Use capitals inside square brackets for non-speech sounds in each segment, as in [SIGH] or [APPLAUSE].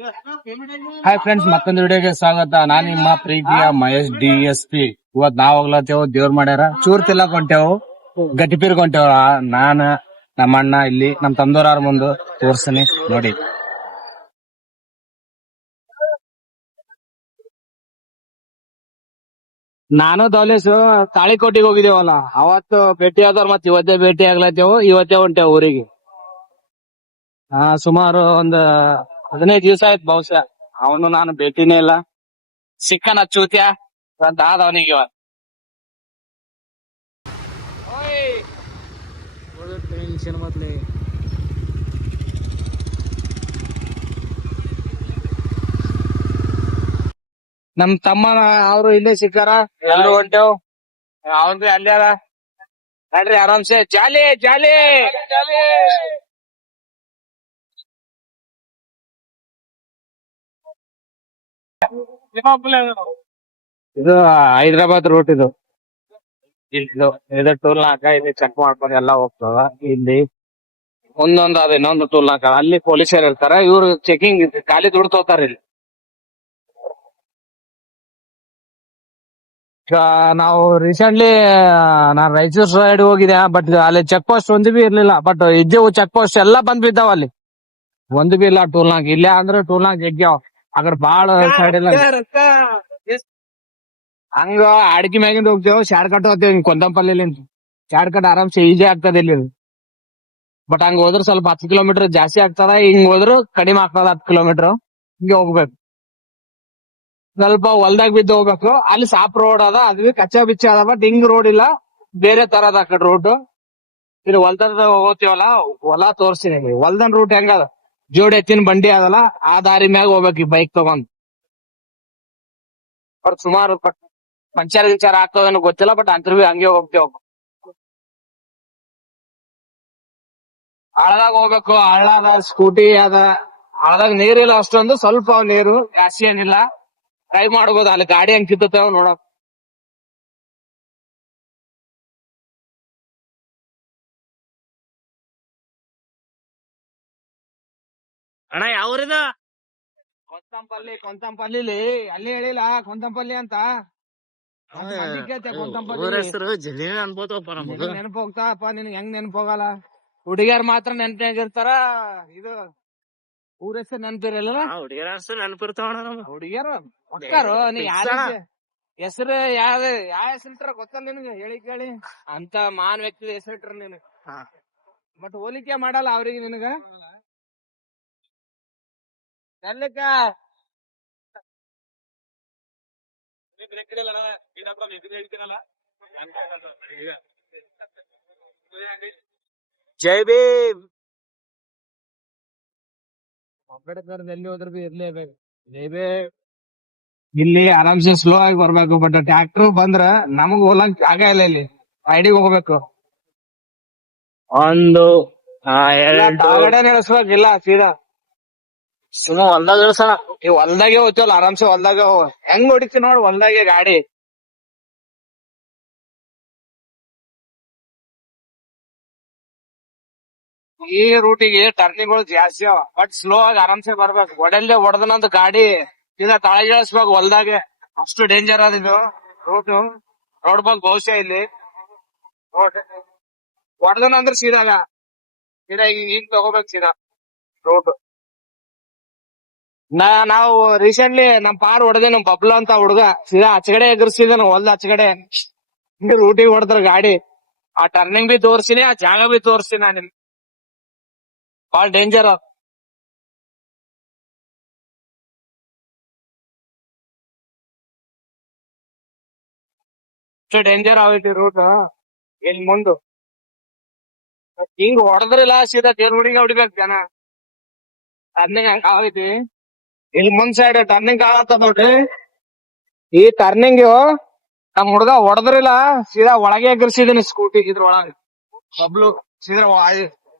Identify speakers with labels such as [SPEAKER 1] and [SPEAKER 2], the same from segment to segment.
[SPEAKER 1] Hi friends ಮತ್ತೊಂದು ವಿಡಿಯೋಗೆ ಸ್ವಾಗತ. ನಾನ್ ನಿಮ್ಮ ಪ್ರೀತಿಯ ಮಹೇಶ್ ಡಿ ಎಸ್ ಪಿ ಇವತ್ ನಾವ್ ಹೋಗ್ಲತ್ತೇವು, ದೇವ್ರ ಮಾಡ್ಯಾರ. ಚೂರ್ ತಿಲ್ಲಕ್ ಹೊಂಟೇವು ಗಟ್ಟಿಪೀರ್ ಹೊಂಟೇವ. ನಾನ ನಮ್ಮ ಅಣ್ಣ ಇಲ್ಲಿ, ನಮ್ ತಮ್ದವ್ರ ಮುಂದೆ ತೋರ್ಸನಿ ನೋಡಿ. ನಾನು ದೌಲೇಶ್ ತಾಳಿಕೋಟಿಗೆ ಹೋಗಿದೇವಲ್ಲ ಅವತ್ತು ಭೇಟಿ ಆದವ್ರ ಮತ್ ಇವತ್ತೇ ಭೇಟಿ ಆಗ್ಲತ್ತೇವು, ಇವತ್ತೇ ಹೊಂಟೇವು ಊರಿಗೆ. ಸುಮಾರು ಒಂದ್ ಹದಿನೈದು ದಿವಸ ಆಯ್ತು ಬಹುಶಃ. ಅವನು ನಾನು ಭೇಟಿನೇ ಇಲ್ಲ. ಸಿಕ್ಕನ ಚೂತ್ಯ? ಅಂತ ಆದ ಅವನಿಗೆ ಇವತ್ತು ಟೆನ್ಷನ್ ಮೊದ್ಲೇ ನಮ್ ತಮ್ಮ ಅವ್ರು ಇಲ್ಲೇ ಸಿಕ್ಕಾರ? ಎಲ್ಲರೂ ಹೊಂಟೇವ್? ಅವನ್ ಬಿ ಅಲ್ಲೇ ಅದ ನಡ್ರಿ ಆರಾಮ್ಸೆ. ಜಾಲಿ ಜಾಲಿ! ಇದು ಹೈದ್ರಾಬಾದ್ ರೂಟ್ ಇದು. ಇದು ಇದು ಟೂಲ್ ನಾಕ, ಇಲ್ಲಿ ಚೆಕ್ ಮಾಡ್ಕೊಂಡು ಎಲ್ಲ ಹೋಗ್ತದ. ಇಲ್ಲಿ ಒಂದೊಂದು ಅದ ಇನ್ನೊಂದು ಟೂಲ್ ನಾಕ. ಅಲ್ಲಿ ಪೊಲೀಸರು ಇರ್ತಾರ, ಇವ್ರು ಚೆಕಿಂಗ್ ಖಾಲಿ ದುಡ್ಡು ತಗೋತಾರ ಇಲ್ಲಿ. ಈಗ ನಾವು ರೀಸೆಂಟ್ಲಿ ನಾನು ರಾಯಚೂರ್ ಸೈಡ್ ಹೋಗಿದ್ದೆ ಬಟ್ ಅಲ್ಲಿ ಚೆಕ್ ಪೋಸ್ಟ್ ಒಂದು ಬಿ ಇರ್ಲಿಲ್ಲ. ಬಟ್ ಇದ್ದೇವು ಚೆಕ್ ಪೋಸ್ಟ್ ಎಲ್ಲ ಬಂದ್ ಬಿದ್ದಾವ ಅಲ್ಲಿ. ಒಂದು ಬಿ ಇಲ್ಲ ಟೂಲ್ ನಾಕ್. ಇಲ್ಲೇ ಅಂದ್ರೆ ಟೂಲ್ ನಾಕ್ ಜಗ್ಗ್ಯಾವ ಆ ಕಡೆ ಬಾಳ ಸೈಡ್ ಹಂಗ ಅಡಿಕೆ ಮ್ಯಾಗಿಂದ ಹೋಗ್ತೇವೆ ಶಾರ್ಟ್ ಕಟ್ ಹೋಗ್ತೇವೆ ಕೊಂದಂಪಲ್ಲಿ ಶಾರ್ಟ್ ಕಟ್ ಆರಾಮ್ಸೆ ಈಜಿ ಆಗ್ತದ ಇಲ್ಲಿ ಬಟ್ ಹಂಗ ಹೋದ್ರ ಸ್ವಲ್ಪ ಹತ್ತು ಕಿಲೋಮೀಟರ್ ಜಾಸ್ತಿ ಆಗ್ತದ ಹಿಂಗ್ ಹೋದ್ರು ಕಡಿಮೆ ಆಗ್ತದ ಹತ್ತು ಕಿಲೋಮೀಟರ್ ಹಿಂಗೆ ಹೋಗ್ಬೇಕು. ಸ್ವಲ್ಪ ಹೊಲ್ದಾಗ ಬಿದ್ದು ಹೋಗ್ಬೇಕು ಅಲ್ಲಿ ಸಾಪ್ ರೋಡ್ ಅದ ಅದು ಕಚ್ಚಾ ಬಿಚ್ಚ ಅದ ಬಟ್ ಹಿಂಗ್ ರೋಡ್ ಇಲ್ಲ. ಬೇರೆ ತರ ಅದ ಆ ಕಡೆ ರೋಡ್ ಇಲ್ಲಿ ಹೊಲ್ದಾಗ ಹೋಗ್ತೀವಲ್ಲ ಹೊಲ ತೋರಿಸ್ತೀನಿ ಹೊಲ್ದನ್ ರೂಟ್ ಹೆಂಗದ? ಜೋಡಿ ಎತ್ತಿನ ಬಂಡಿ ಅದಲ್ಲ, ಆ ದಾರಿ ಮ್ಯಾಗ ಹೋಗ್ಬೇಕು ಈ ಬೈಕ್ ತಗೊಂಡ್. ಬಟ್ ಸುಮಾರು ಪಂಚರ್ ಗಿಂಚರ್ ಆಗ್ತಾವೇನೋ ಗೊತ್ತಿಲ್ಲ ಬಟ್ ಅಂತರ್ವಿ ಹಂಗೆ ಹೋಗ್ತೇವ ಹಳ್ಳದಾಗ ಹೋಗ್ಬೇಕು, ಹಳ್ಳ ಸ್ಕೂಟಿ ಅದ. ಹಳ್ಳದಾಗ ನೀರಿಲ್ಲ ಅಷ್ಟೊಂದು, ಸ್ವಲ್ಪ ನೀರು ಜಾಸ್ತಿ ಏನಿಲ್ಲ. ಟ್ರೈ ಮಾಡ್ಬೋದು, ಅಲ್ಲಿ ಗಾಡಿ ಹೆಂಗ್ ಕಿತ್ತತಾವ ನೋಡಕ್.
[SPEAKER 2] ಅಣ್ಣ ಯಾವ್ರಿದ?
[SPEAKER 1] ಕೊಂತಂಪಲ್ಲಿ ಕೊಂತಂಪಲ್ಲಿ ಅಲ್ಲಿ ಹೇಳಿಲ್ಲ ಕೊಂತಂಪಲ್ಲಿ ಅಂತ.
[SPEAKER 2] ಹೆಸರು ಜಲೀನ ಅನ್ಬೋದಪ್ಪ ನಮಗ.
[SPEAKER 1] ನಿನಗ್ ಹೆಂಗ್ ನೆನಪೋಗಲ್ಲ? ಹುಡುಗಿಯರ್ ಮಾತ್ರ ನೆನಪಾಗಿರ್ತಾರ ಇದು ಊರ ಹೆಸರು ನೆನಪಿರಲ್ಲ
[SPEAKER 2] ಹುಡುಗಿಯರ ಹೆಸರು ನೆನಪಿರ್ತಾವ
[SPEAKER 1] ಹುಡುಗಿಯರು ಹೊಕ್ಕಾರು ನೀ ಯಾರ. ಹೆಸರು? ಯಾವ ಯಾವ ಹೆಸರು ಇಟ್ರ ಗೊತ್ತಲ್ಲ ನಿನಗೆ? ಹೇಳಿ ಕೇಳಿ. ಅಂತ ಮಾನ್ ವ್ಯಕ್ತಿ ಹೆಸರು ಇಟ್ರ
[SPEAKER 2] ನೀನು.
[SPEAKER 1] ಬಟ್ ಹೋಲಿಕೆ ಮಾಡಲ್ಲ ಅವ್ರಿಗೆ ನಿನಗ. ಎಲ್ಲಿಕ
[SPEAKER 2] ಜೈ ಭೀಮ್!
[SPEAKER 1] ಅಂಬೇಡ್ಕರ್ ಎಲ್ಲಿ ಹೋದ್ರು ಬಿ ಇರ್ಲೇಬೇಕು ಭೀಮ್! ಇಲ್ಲಿ ಆರಾಮ್ಸೆ ಸ್ಲೋ ಆಗಿ ಬರ್ಬೇಕು ಬಟ್ ಟ್ರ್ಯಾಕ್ಟರ್ ಬಂದ್ರ ನಮಗ್ ಹೋಲಂಗ್ ಆಗ ಇಲ್ಲ ಇಲ್ಲಿ. ರೈಡಿಗೆ ಹೋಗ್ಬೇಕು.
[SPEAKER 2] ಒಂದು ಆ, ಎರಡು.
[SPEAKER 1] ನಡೆಸ್ಬೇಕಿಲ್ಲ ಸೀದಾ.
[SPEAKER 2] ಸುಮ್ಮ ಹೊಲ್ದಾಗ ಇಳ್ಸಣ
[SPEAKER 1] ಈ ಹೊಲ್ದಾಗೆ ಹೋಗ್ತೀವಲ್ಲ, ಆರಾಮ್ಸೆ ಹೊಲ್ದಾಗ ಹೋಗ್. ಹೊಡಿತಿ ನೋಡ್ ಹೊಲ್ದಾಗೆ ಗಾಡಿ. ಈ ರೂಟಿಗೆ ಟರ್ನಿಂಗ್ಗಳು ಜಾಸ್ತಿ ಅವ ಬಟ್ ಸ್ಲೋ ಆಗಿ ಆರಾಮ್ಸೆ ಬರ್ಬೇಕು. ಒಡಲ್ದೆ ಹೊಡೆದನಂತ ಗಾಡಿ ಇದ ತಳಗಿಳಿಸ್ಬೇಕು ಹೊಲ್ದಾಗೆ. ಅಷ್ಟು ಡೇಂಜರ್ ಅದ ಇದು. ರೋಡು ರೋಡ್ ಬಂದ್ ಬಹುಶಃ ಇಲ್ಲಿ. ಹೊಡೆದನಂದ್ರ ಸೀದಾಗ ಸೀದಾ ಹಿಂಗ್ ಹಿಂಗ್ ತಗೋಬೇಕು ಸೀದಾ ರೂಟ್ ನಾ, ನಾವು ರೀಸೆಂಟ್ಲಿ ನಮ್ ಪಾರ್ ಹೊಡೆದೆ, ನಮ್ ಬಬ್ಲು ಅಂತ ಹುಡುಗ, ಸೀದಾ ಹಚ್ಚಗಡೆ ಎಗರ್ಸಿದ ಹೊಲ್ದ ಹಚ್ಚಗಡೆ ರೂಟಿಗೆ ಹೊಡೆದ್ರ ಗಾಡಿ. ಆ ಟರ್ನಿಂಗ್ ಬಿ ತೋರ್ಸಿನಿ, ಆ ಜಾಗ ಬಿ ತೋರ್ಸಿನಿ ನಾನು. ಬಾಳ ಡೇಂಜರ್ ಡೇಂಜರ್ ಆಗೈತಿ ರೂಟ್ ಇಲ್ಲಿ ಮುಂದು? ಹಿಂಗ್ ಹೊಡೆದ್ರಿಲ್ಲ, ಸೀದಾ ತೇರ್ ಹುಡುಗಿ ಹೊಡಿಬೇಕು ಜನ. ಹಂಗ ಆಗೈತಿ ಇಲ್ಲಿ ಮುಂದ್ ಸೈಡ್ ಟರ್ನಿಂಗ್ ಆಗತ್ತ ನೋಡ್ರಿ. ಈ ಟರ್ನಿಂಗ್ ನಮ್ ಹುಡುಗ ಹೊಡೆದ್ರಿಲ್ಲ, ಸೀದಾ ಒಳಗೆ ಎಗರ್ಸಿದೀನಿ ಸ್ಕೂಟಿ ಇದ್ರ ಒಳಗೆ. ಬಬ್ಲು, ಸೀದಾ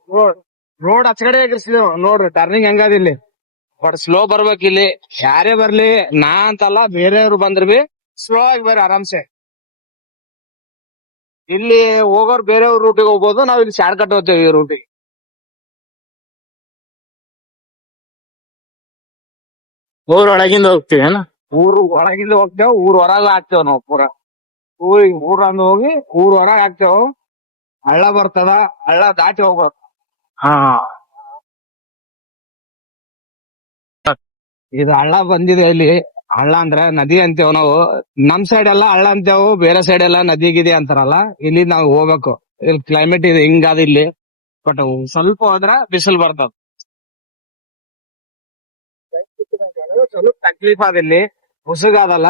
[SPEAKER 1] ರೋಡ್ ರೋಡ್ ಹಚ್ಗಡೆ ಎಗರ್ಸಿದೇವ್ ನೋಡ್ರಿ ಟರ್ನಿಂಗ್ ಹೆಂಗದ ಇಲ್ಲಿ? ಬಟ್ ಸ್ಲೋ ಬರ್ಬೇಕ್ ಇಲ್ಲಿ. ಯಾರೇ ಬರ್ಲಿ, ನಾ ಅಂತಲ್ಲ, ಬೇರೆಯವ್ರು ಬಂದ್ರ ಬಿ ಸ್ಲೋ ಆಗಿ ಬರ್ರಿ ಆರಾಮ್ಸೆ. ಇಲ್ಲಿ ಹೋಗೋರ್ ಬೇರೆಯವ್ರ ರೂಟಿಗೆ ಹೋಗ್ಬೋದು, ನಾವ್ ಇಲ್ಲಿ ಶಾರ್ಟ್ ಕಟ್ ಹೋಗ್ತೇವೆ ಈ ರೂಟಿಗೆ
[SPEAKER 2] ಊರ್ ಒಳಗಿಂದ ಹೋಗ್ತೀವಿ ಏನ?
[SPEAKER 1] ಊರ್ ಒಳಗಿಂದ ಹೋಗ್ತೇವ ಊರ್ ಹೊರಗ ಹಾಕ್ತೇವ್ ನಾವ್ ಪೂರ. ಊರ ಊರಂದ ಹೋಗಿ ಊರ್ ಹೊರಗ ಹಾಕ್ತೇವ್ ಹಳ್ಳ ಬರ್ತದ ಹಳ್ಳ ದಾಟಿ ಹೋಗ್ಬೇಕು.
[SPEAKER 2] ಹಾ.
[SPEAKER 1] ಇದು ಹಳ್ಳ ಬಂದಿದೆ ಇಲ್ಲಿ. ಹಳ್ಳ ಅಂದ್ರೆ ನದಿ ಅಂತೇವ್ ನಾವು. ನಮ್ ಸೈಡ್ ಎಲ್ಲ ಹಳ್ಳ ಅಂತೇವು ಬೇರೆ ಸೈಡ್ ಎಲ್ಲ ನದಿ ಗಿದಿ ಅಂತಾರಲ್ಲ ಇಲ್ಲಿ ನಾವು ಹೋಗ್ಬೇಕು. ಇಲ್ಲಿ ಕ್ಲೈಮೇಟ್ ಇದೆ ಹಿಂಗಾದ ಇಲ್ಲಿ. ಬಟ್ ಸ್ವಲ್ಪ ಹೋದ್ರ ಬಿಸಿಲು ಬರ್ತದ. ಸ್ವಲ್ಪ ತಕ್ಲೀಫ್ ಅದ ಇಲ್ಲಿ ಉಸುಗಾದಲ್ಲ.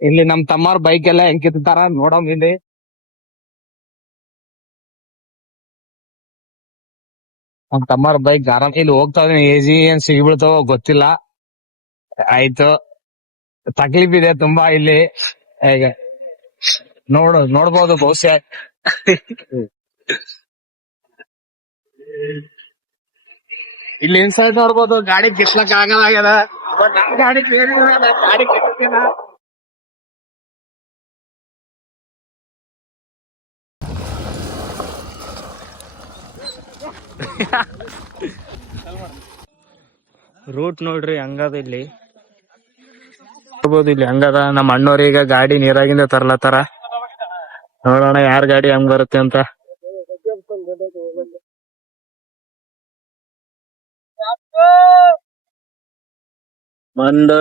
[SPEAKER 1] ಇಲ್ಲಿ ನಮ್ ತಮ್ಮವ್ರ ಬೈಕ್ ಎಲ್ಲ ಹೆಂಗ್ ಕಿತ್ತಾರ ನೋಡಮ್ ಇಲ್ಲಿ. ನಮ್ ತಮ್ಮವ್ರ ಬೈಕ್ ಆರಾಮ್ ಇಲ್ಲಿ ಹೋಗ್ತಾ ಏಜಿ ಏನ್ ಸಿಗ್ಬಿಡ್ತಾವ ಗೊತ್ತಿಲ್ಲ. ಆಯ್ತು. ತಕ್ಲೀಫ್ ಇದೆ ತುಂಬಾ ಇಲ್ಲಿ. ಹೇಗೆ? ನೋಡ, ನೋಡ್ಬೋದು ಬಹುಶಃ. ಇಲ್ಲಿ ಇನ್ಸೈಡ್ ನೋಡ್ಬೋದು ಗಾಡಿ ಕಿಸ್ಲಕ್ ನಮ್ ಗಾಡಿ ಗಾಡಿ
[SPEAKER 2] ರೂಟ್ ನೋಡ್ರಿ, ಹಂಗದ ಇಲ್ಲಿ. ನೋಡ್ಬೋದು ಇಲ್ಲಿ ಹಂಗದ. ನಮ್ಮ ಅಣ್ಣವ್ರೀಗ ಗಾಡಿ ನೀರಾಗಿಂದ ತರ್ಲತ್ತಾರ. ನೋಡೋಣ ಯಾರ್ ಗಾಡಿ ಹಂಗ್ ಬರುತ್ತೆ ಅಂತ. ಒಂದ್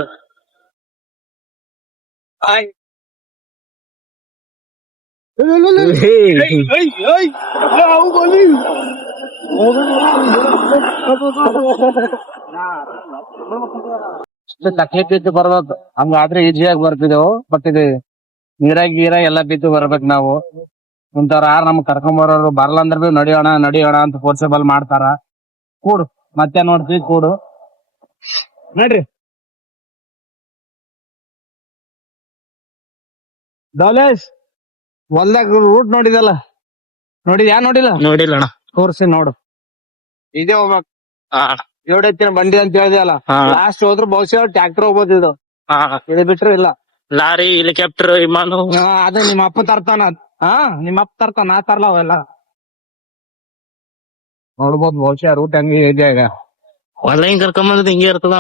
[SPEAKER 1] ತಕ್ಲಿ ಬಿದ್ದು ಬರ್ಬೇಕು ಹಂಗಾದ್ರೆ ಈಜಿಯಾಗಿ ಬರ್ತಿದ್ದೆವು ಬಟ್ ಇದು ನೀರಾಗಿ ಗೀರಾಗ ಎಲ್ಲ ಬಿದ್ದು ಬರ್ಬೇಕು ನಾವು. ಇಂಥವ್ರು ಯಾರು ನಮ್ಗೆ ಕರ್ಕೊಂಡ್ ಬರೋರು ಬರಲ್ಲ ಅಂದ್ರೆ ಬಿ ನಡಿಯೋಣ ನಡಿಯೋಣ ಅಂತ ಫೋರ್ಸೇಬಲ್ ಮಾಡ್ತಾರ. ಕೂಡು ಮತ್ತೆ ನೋಡ್ತೀವಿ ಕೂಡು. ನೋಡ್ರಿ. ಡೌಲೇಶ್ ಹೊಲ್ದಾಗ ರೂಟ್ ನೋಡಿದಲ್ಲ? ಯಾ ನೋಡಿಲ್ಲ?
[SPEAKER 2] ನೋಡಿಲ್ಲ ಅಣ್ಣ.
[SPEAKER 1] ತೋರ್ಸಿ ನೋಡು. ಇದೇ ಹೋಗ್ಬೇಕು
[SPEAKER 2] ಹಾ
[SPEAKER 1] ಏಳೈತಿನ ಬಂಡಿ ಅಂತ ಹೇಳಿದಲ್ಲ
[SPEAKER 2] ಹಾ.
[SPEAKER 1] ಲಾಸ್ಟ್ ಹೋದ್ರು ಬಹುಶಃ ಟ್ರ್ಯಾಕ್ಟರ್ ಹೋಗ್ಬೋದು ಇದು.
[SPEAKER 2] ಹಾ
[SPEAKER 1] ಇದು ಬಿಟ್ರೆ ಇಲ್ಲ.
[SPEAKER 2] ಲಾರಿ ಹೆಲಿಕಾಪ್ಟರ್ ವಿಮಾನ.
[SPEAKER 1] ಅದೇ ನಿಮ್ಮ ಅಪ್ಪ ತರ್ತಾನ. ಹಾ ನಿಮ್ಮ ಅಪ್ಪ ತರ್ತಾನ ನಾ ತರ್ಲ ಅವೆಲ್ಲ. ನೋಡ್ಬೋದು ಬಹುಶಃ ರೂಟ್ ಹೆಂಗ ಇದೆ ಈಗ.
[SPEAKER 2] ಹೊಲ ಹಿಂಗ್ ಕರ್ಕೊಂಬಂದ್ ಹಿಂಗೆ ಇರ್ತದ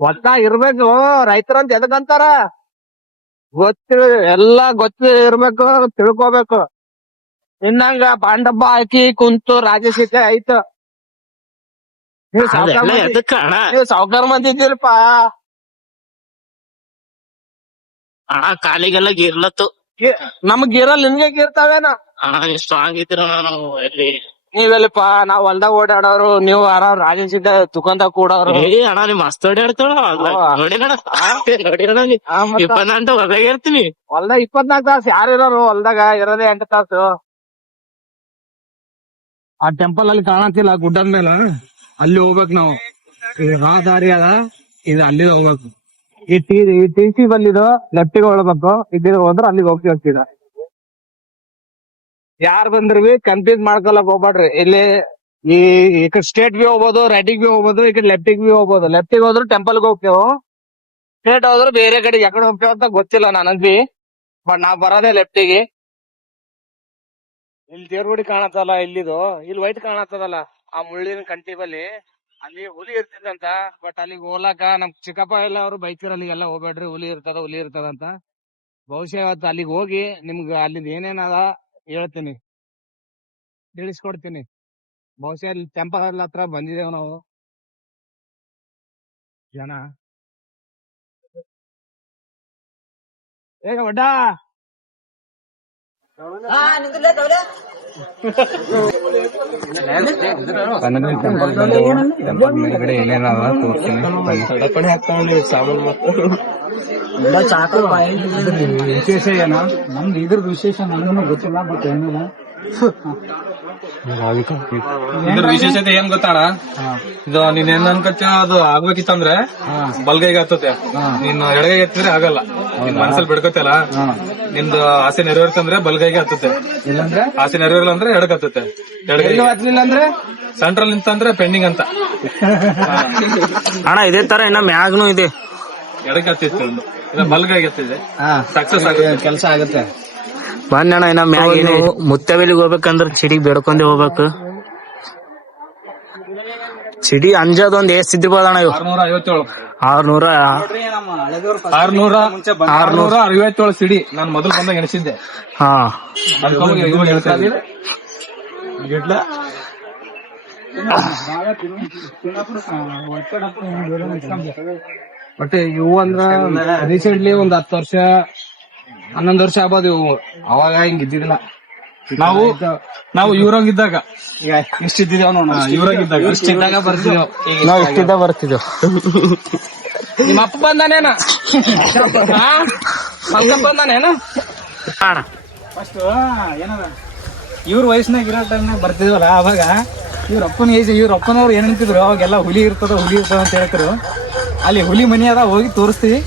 [SPEAKER 1] ಹೊಲ್ದಾಗ ಇರ್ಬೇಕು ರೈತರಂತ ಎದಕ್ಕಂತಾರ ಗೊತ್ತಿ ಎಲ್ಲಾ ಗೊತ್ತಿ ಇರ್ಬೇಕು ತಿಳ್ಕೊಬೇಕು. ಇನ್ನಂಗ ಬಾಂಡಬ್ಬ ಹಾಕಿ ಕುಂತು ರಾಜಸೀತೆ ಆಯ್ತು. ನೀವು ಸಾವ್ಕಾರ
[SPEAKER 2] ಅದೆಲ್ಲ
[SPEAKER 1] ಮಂದಿ-
[SPEAKER 2] ಎದಕ್ಕ ಅಣ್ಣ?
[SPEAKER 1] ನೀವು ಸಾವ್ಕಾರ್ ಮಂದಿ ಇದ್ದೀರಪ್ಪ
[SPEAKER 2] ಅಣ್ಣ ಕಾಲಿಗೆಲ್ಲ ಗಿರ್ಲತ್ತು.
[SPEAKER 1] ನಮಗ್ ಗೀರಲ್ ನಿನ್ಗೆ ಗೀರ್ತಾವೇನ?
[SPEAKER 2] ಅಣ್ಣ ಸ್ಟ್ರಾಂಗ್ ಇದ್ರ ನಾವು ಎಲ್ಲಿ
[SPEAKER 1] ನೀವೆಲ್ಲಪ್ಪ? ನಾವ್ ಹೊಲ್ದಾಗ ಓಡಾಡೋರು ನೀವು ಯಾರ ಸಿದ್ದ ತುಕೊಂತ ಕೂಡೋರು.
[SPEAKER 2] ಏ ಅಣ್ಣ ನೀ ಮಸ್ತ್ ಓಡಾಡ್ತಾಳ ಇರ್ತೀನಿ.
[SPEAKER 1] ಹೊಲ್ದಾಗ ಇಪ್ಪತ್ನಾಲ್ಕು ತಾಸು ಯಾರು ಇರೋರು? ಹೊಲ್ದಾಗ ಇರೋದೇ ಎಂಟು ತಾಸು. ಆ ಟೆಂಪಲ್ ಅಲ್ಲಿ ಕಾಣತಿಲ್ಲ ಗುಡ್ಡದ ಮೇಲೆ. ಅಲ್ಲಿ ಹೋಗ್ಬೇಕು ನಾವು. ಆ ದಾರಿ ಅದ ಇದು ಅಲ್ಲಿ ಹೋಗ್ಬೇಕು. ಈ ಟಿ ಈ ಟಿ ಸಿ ಬಂದಿದ್ದು ಲೆಫ್ಟಿಗೆ ಹೋಗ್ಬೇಕು. ಇದ್ರೆ ಹೋದ್ರೆ ಅಲ್ಲಿಗೆ ಹೋಗ್ತೀವಿ ಹೋಗ್ತಿದ ಯಾರ್ ಬಂದ್ರು ಬಿ ಕನ್ಫ್ಯೂಸ್ ಮಾಡ್ಕೊಳಕ್ ಹೋಗ್ಬೇಡ್ರಿ ಇಲ್ಲಿ ಈ ಈ ಕಡೆ ಸ್ಟೇಟ್ ಬಿ ಹೋಗ್ಬೋದು ರೈಟಿಂಗ್ ಬಿ ಹೋಗ್ಬೋದು, ಈ ಕಡೆ ಲೆಫ್ಟಿಗ್ ಬಿ ಹೋಗ್ಬೋದು. ಲೆಫ್ಟಿಗೆ ಹೋದ್ರು ಟೆಂಪಲ್ಗೆ ಹೋಗ್ತೇವೆ. ಸ್ಟೇಟ್ ಹೋದ್ರು ಬೇರೆ ಕಡೆ ಎಕಡೆ ಹೋಗ್ತೇವೆ ಅಂತ ಗೊತ್ತಿಲ್ಲ ನನಗ್ ಬಿ ಬಟ್ ನಾವ್ ಬರೋದೇ ಲೆಫ್ಟಿಗೆ ಇಲ್ಲಿ ದೇವ್ರಗುಡಿ ಕಾಣತ್ತಲ್ಲ ಇಲ್ಲಿದು. ಇಲ್ಲಿ ವೈಟ್ ಕಾಣತ್ತದಲ್ಲ, ಆ ಮುಳ್ಳಿನ ಕಂಟಿ ಬಲ್ಲಿ. ಅಲ್ಲಿ ಹುಲಿ ಇರ್ತದಂತ ಬಟ್ ಅಲ್ಲಿಗೆ ಹೋಗ್ಲಾಕ ನಮ್ ಚಿಕ್ಕಪ್ಪ ಎಲ್ಲ ಅವ್ರು ಬೈತಿರ್ ಅಲ್ಲಿಗೆಲ್ಲ ಹೋಗ್ಬೇಡ್ರಿ ಹುಲಿ ಇರ್ತದ, ಹುಲಿ ಇರ್ತದಂತ ಬಹುಶಃ ಇವತ್ತು ಅಲ್ಲಿಗೆ ಹೋಗಿ ನಿಮ್ಗ ಅಲ್ಲಿದ್ ಏನೇನದ ಹೇಳ್ತೀನಿ. ತಿಳಿಸ್ಕೊಡ್ತೀನಿ. ಬಹುಶಃ ಅಲ್ಲಿ ಟೆಂಪಲ್ ಹತ್ರ ಬಂದಿದ್ದೇವ್ ನಾವು. ಜನ. ಏ ಒಡ್ಡ. [LAUGHS] ವಿಶೇಷ ಏನ? ನಮ್ದು ಇದ್ರದ್ದು ವಿಶೇಷ ನನಗೂ ಗೊತ್ತಿಲ್ಲ ಬಟ್ ಏನಿಲ್ಲ
[SPEAKER 3] ಇದ್ರ ವಿಶೇಷತೆ ಏನ್ ಗೊತ್ತಾಣ ಇದು ನೀನ್ ಏನ್ ಅನ್ಕೋತೀಯ? ಅದು ಆಗ್ಬೇಕಿತ್ತಂದ್ರೆ ಬಲ್ಗೈಗೆ ಹತ್ತತೆ ನೀನ್ ಎಡಗೈಗೆ ಹತ್ತಿದ್ರೆ ಆಗಲ್ಲ. ನಿನ್ ಮನ್ಸಲ್ಲಿ ಬಿಡ್ಕೊತಲ್ಲ ನಿಂದು ಆಸೆ ನೆರವೇರ್ತಂದ್ರೆ ಬಲ್ಗೈಗೆ ಹತ್ತತೆ
[SPEAKER 1] ಇಲ್ಲಂದ್ರೆ?
[SPEAKER 3] ಆಸೆ ನೆರವೇರಲ್ಲ ಅಂದ್ರೆ ಎಡಗ್ ಹತ್ತತೆ ಎಡಗೈ
[SPEAKER 1] ಎಲ್ಲೂ ಅಂದ್ರೆ?
[SPEAKER 3] ಸೆಂಟ್ರಲ್ ನಿಂತಂದ್ರೆ ಪೆಂಡಿಂಗ್ ಅಂತ.
[SPEAKER 2] ಅಣ್ಣ ಇದೇ ತರ ಇನ್ನ ಮ್ಯಾಗ್ನು ಇದೆ.
[SPEAKER 3] ಎಡಕ್ಕೆ ಹತ್ತಿತ್ತು ಬಲ್ಗೈಗೆ ಹತ್ತಿದೆ. ಸಕ್ಸಸ್ ಆಗುತ್ತೆ.
[SPEAKER 1] ಕೆಲಸ ಆಗುತ್ತೆ.
[SPEAKER 2] ಬನ್ನಿ ಅಣ್ಣ ಇನ್ನ ಮ್ಯಾಗ್ ಏನು ಮುತ್ತವೆಲಿಗೆ ಹೋಗ್ಬೇಕಂದ್ರ ಚಿಡಿಗ್ ಬೇಡ್ಕೊಂಡೆ ಹೋಗ್ಬೇಕು. ಸಿಡಿ ಅಂಜದೊಂದ್ ಎಷ್ಟ್ ಇದ್ದಿರ್ಬೋದಣ್ಣ ಇವು?
[SPEAKER 3] ಆರ್ನೂರ ಐವತ್ತೇಳು.
[SPEAKER 2] ಆರ್ನೂರ
[SPEAKER 3] ಆರ್ನೂರ ಆರ್ನೂರ ಐವತ್ತೇಳು ಸಿಡಿ. ನಾನು ಮೊದಲು ಬಂದಾಗ ಎಣಿಸಿದ್ದೆ.
[SPEAKER 2] ಹಾ.
[SPEAKER 4] ಬಟ್ ಇವು ಅಂದ್ರ ರೀಸೆಂಟ್ಲಿ ಒಂದ್ ಹತ್ತು ವರ್ಷ ಹನ್ನೊಂದು ವರ್ಷ ಆಗ್ಬೋದು ಇವು. ಅವಾಗ ಹಿಂಗ್ ಇದ್ದಿದ್ದಿಲ್ಲ.
[SPEAKER 3] ನಾವು ನಾವು ಇವ್ರಂಗಿದ್ದಾಗ.
[SPEAKER 4] ಇದ್ದಾಗ ನೋಡ.
[SPEAKER 3] ಇವ್ರಾಗಿದ್ದಾಗ.
[SPEAKER 4] ಇಷ್ಟಿದ್ದಾಗ ಬರ್ತಿದ್ದೇವ್
[SPEAKER 2] ನಾವು ಇಷ್ಟಿದ್ದ ಬರ್ತಿದ್ವು
[SPEAKER 4] ನಿಮ್ಮ ಅಪ್ಪ ಬಂದಾನೇನ? ಮಲ್ಕಪ್ಪ ಬಂದಾನೇನ?
[SPEAKER 5] ಫಸ್ಟ್ ಏನದ? ಇವ್ರ ವಯಸ್ಸಿನಾಗ ಇರೋ ಟೈಮ್ನಾಗ ಬರ್ತಿದ್ವಲ್ಲ ಅವಾಗ. ಇವ್ರ ಅಪ್ಪನ ಏಜ್ ಇವ್ರ ಅಪ್ಪನವ್ರು ಏನ್ ಅಂತಿದ್ರು? ಅವಾಗೆಲ್ಲ ಹುಲಿ ಇರ್ತದ ಹುಲಿ ಇರ್ತದ ಅಂತ ಹೇಳ್ತಿರು ಅಲ್ಲಿ ಹುಲಿ ಮನಿ ಅದ ಹೋಗಿ ತೋರಿಸ್ತೀವಿ.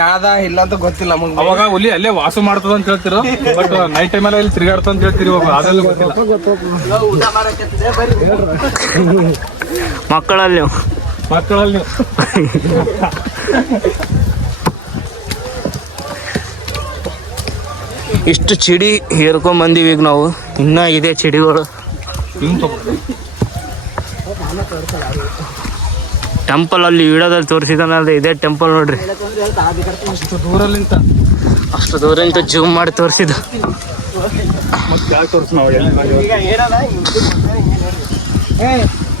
[SPEAKER 4] ಯಾವ್ದ ಇಲ್ಲ ಅಂತ ಗೊತ್ತಿಲ್ಲ ನಮಗ್
[SPEAKER 3] ಅವಾಗ ಹುಲಿ ಅಲ್ಲೇ ವಾಸ ಮಾಡ್ತದ ಅಂತ ಹೇಳ್ತಿರು. ಬಟ್ ನೈಟ್ ಟೈಮ್ ಅಲ್ಲಿ ತಿರುಗಾಡ್ತ ಅಂತ ಹೇಳ್ತಿರಿ ಇವಾಗ. ಅದೆಲ್ಲ ಗೊತ್ತಿಲ್ಲ
[SPEAKER 2] ಮಕ್ಕಳಲ್ಲಿ. ನೀವು
[SPEAKER 3] ಮಕ್ಕಳಲ್ಲಿ.
[SPEAKER 2] ಇಷ್ಟು ಚಿಡಿ ಹೇರ್ಕೊಂಡ್ ಬಂದೀವಿ ಈಗ ನಾವು. ಇನ್ನ ಇದೆ ಚಿಡಿಗಳು.
[SPEAKER 3] ಹಿಂಗ್ ತಗೋ.
[SPEAKER 2] ಟೆಂಪಲ್ ಅಲ್ಲಿ ವಿಡಿಯೋದಲ್ಲಿ ತೋರಿಸಿದನಲ್ಲ ಇದೇ ಟೆಂಪಲ್ ನೋಡ್ರಿ.
[SPEAKER 3] ಅಷ್ಟು ದೂರಲ್ಲಿಂತ
[SPEAKER 2] ಅಷ್ಟು ದೂರದಿಂದ ಜೂಮ್ ಮಾಡಿ ತೋರಿಸಿದ.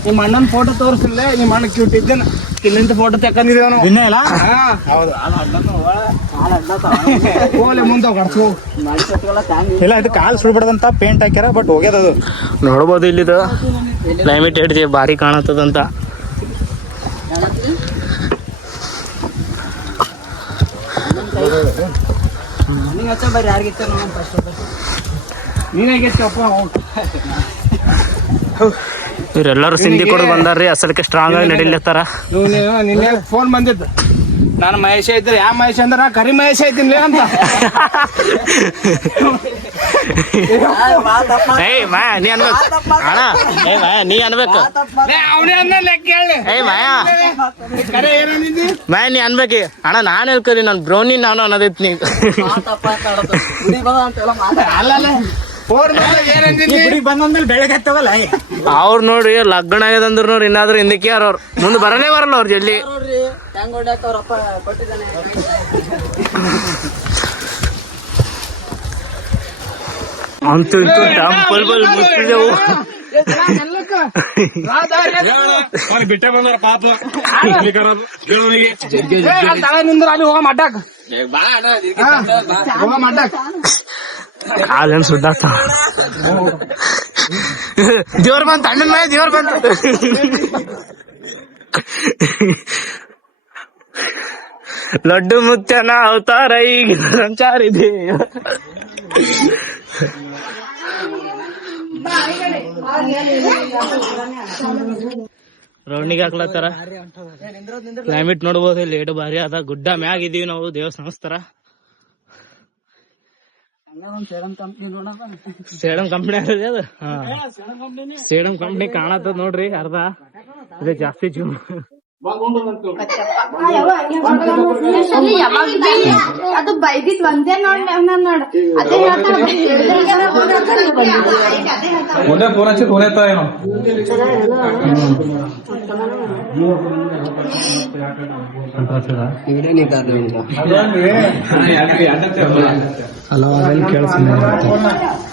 [SPEAKER 4] ನಿಮ್ಮ ಅಣ್ಣನ ಫೋಟೋ ತೋರಿಸಿಲ್ಲ ನಿಮ್ಮ ಅಣ್ಣ ಕ್ಯೂಟ್ ಇದ್ದೇನ ಇಲ್ಲಿಂದ ಫೋಟೋ ತಕೊಂಡಿದ್ದೇವ ನಾವು
[SPEAKER 5] ಇಲ್ಲ
[SPEAKER 4] ಮುಂದೆ ಕಡ್ಸ್ಕೋ
[SPEAKER 5] ಇಲ್ಲ ಇದು ಕಾಲು ಸುಳ್ಬಿಡದಂತ ಪೇಂಟ್ ಹಾಕ್ಯಾರ ಬಟ್ ಹೋಗ್ಯದ ಅದು.
[SPEAKER 2] ನೋಡ್ಬೋದು ಇಲ್ಲಿದು. ಕ್ಲೈಮೇಟ್ ಹಿಡ್ದಿ ಭಾರಿ ಕಾಣತ್ತದಂತ.
[SPEAKER 4] ನೀನಾಗೈತಪ್ಪ
[SPEAKER 2] ಇವರೆಲ್ಲರೂ ಸಿಂಧಿ ಕೊಡೋದು ಬಂದಾರ್ರಿ ಅಸಲಕ್ಕೆ ಸ್ಟ್ರಾಂಗ್ ಆಗಿ
[SPEAKER 4] ನೀವು ನಿನ್ನೆ ಫೋನ್ ಬಂದಿತ್ತು ನಾನು ಮಹೇಶ ಇದ್ರೆ ಯಾವ ಮಹೇಶ ಅಂದ್ರೆ ನಾ ಕರಿ ಮಹೇಶ ಐತಿನ್ಲೇ ಅಂತ. [LAUGHS]
[SPEAKER 2] ಏಯ್ ಮಾ ನೀ ಅನ್ಬೇಕು. ಅಣ್ಣ. ಏ ಮಾ ನೀ ಅನ್ಬೇಕು. ಏಯ್ ಮಾಯಾ. ಮಾ ನೀ ಅನ್ಬೇಕಿ. ಅಣ್ಣ ನಾನು ಹೇಳ್ಕರಿ ನಾನು ಬ್ರೌನಿ ನಾನು ಅನ್ನೋದೈತಿ ನೀ
[SPEAKER 4] ಅಲ್ಲಲ್ಲ ಫೋನ್ ಏನಂದಿದ್ದಿ
[SPEAKER 5] ಗುಡಿಗೆ ಬಂದ್ಮೇಲೆ ಬೆಳಗ್ಗೆ ಹತ್ತವಲ್ಲ
[SPEAKER 2] ಅವ್ರು ನೋಡ್ರಿ ಲಗ್ನ ಆಗ್ಯದಂದ್ರ ನೋಡ್ರಿ ಇನ್ನಾದ್ರೂ ಹಿಂದಕ್ಕೆ ಯಾರು ಅವ್ರು? ಮುಂದೆ ಬರಲೇ ಬರಲ್ಲ ಅವ್ರ ಜಲ್ದಿ. ಅಂತೂ ಇಂತೂ ಟೆಂಪಲ್ ಬಲ್ ಮುಚ್ಚಿದೆವು
[SPEAKER 3] ಬಿಟ್ಟೆ ಬಂದಾರ ಪಾಪ
[SPEAKER 4] ನಿಂದ್ರ ಅಲ್ಲಿ ಹೋಗ ಮಟ್ಟಕ್ ಹೋಗ ಮಟ್ಟಕ್
[SPEAKER 2] ಕಾಲೇನ್ ಸುದ್ದಾತ ದೇವ್ರ ಬಂತ ಅಣ್ಣನ ಮೇಲೆ ದೇವ್ರ ಬಂತ ಲಡ್ಡು ಮುತ್ಯನ ಅವತಾರ ಈಗ ಸಂಚಾರಿದೆ ರೌಂಡಿಗೆ ಹಾಕ್ಲತ್ತಾರ ಕ್ಲೈಮೇಟ್ ನೋಡ್ಬೋದು, ಇಲ್ಲಿ ಎರಡು ಬಾರಿ ಅದ ಗುಡ್ಡ ಮ್ಯಾಗ ಇದೀವಿ ನಾವು ದೇವಸ್ಥಾನಸ್ತರ ಸೇಡಂ ಕಂಪ್ನಿ ಅದ? ಸೇಡಂ ಕಂಪ್ನಿ ಕಾಣತ್ತದ ನೋಡ್ರಿ, ಅರ್ಧ. ಅದೇ ಜಾಸ್ತಿ ಜೂಮ್.
[SPEAKER 6] ಅದು ಬೈದಿದ್ ಒಂದೇ ನೋಡ್ ನಾನ್ ನೋಡ್. ಅದೇ ಹೇಳ್ತಾರ
[SPEAKER 3] ಒಂದೇ ಫೋನ್ ಹಚ್ಚಿ ಫೋನ್ ಎತ್ತ ಏನೋ?